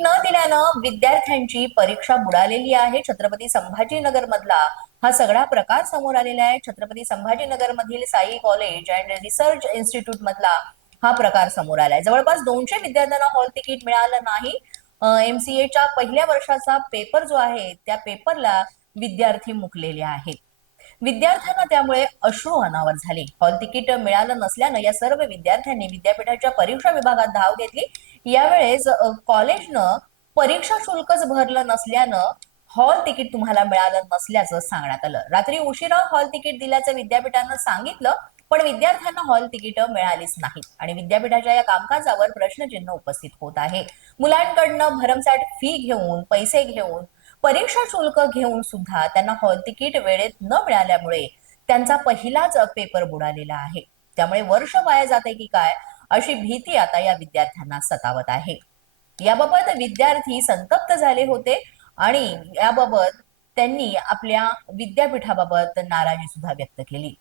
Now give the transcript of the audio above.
न दिल्यानं विद्यार्थ्यांची परीक्षा बुडालेली आहे. छत्रपती संभाजीनगर मधला हा सगळा प्रकार समोर आलेला आहे. छत्रपती संभाजीनगर मधील Sai college and research institute मधला हा प्रकार समोर आलाय. जवळपास दोनशे विद्यार्थ्यांना हॉल तिकीट मिळालं नाही. एमसीएच्या पहिल्या वर्षाचा पेपर जो आहे त्या पेपरला विद्यार्थी मुकलेले आहेत. विद्यार्थ्यांना त्यामुळे अश्रू अनावर झाले. हॉल तिकीट मिळालं नसल्यानं या सर्व विद्यार्थ्यांनी विद्यापीठाच्या परीक्षा विभागात धाव घेतली. यावेळेस कॉलेजनं परीक्षा शुल्कच भरलं नसल्यानं हॉल तिकीट तुम्हाला मिळालं नसल्याचं सांगण्यात आलं. रात्री उशिरा हॉल तिकीट दिल्याचं विद्यापीठानं सांगितलं पण विद्यार्थ्यांना हॉल तिकीट मिळालीच नाहीत. आणि विद्यापीठाच्या या कामकाजावर प्रश्नचिन्ह उपस्थित होत आहे. मुलांकडनं भरमसाठ फी घेऊन पैसे घेऊन परीक्षा शुल्क घेऊन सुद्धा त्यांना हॉल तिकीट वेळेत न मिळाल्यामुळे त्यांचा पहिलाच पेपर बुडालेला आहे. त्यामुळे वर्ष वाया जाते की काय अशी भीती आता या विद्यार्थ्यांना सतावत आहे. याबाबत विद्यार्थी संतप्त झाले होते आणि याबाबत त्यांनी आपल्या विद्यापीठाबाबत नाराजी सुद्धा व्यक्त केली.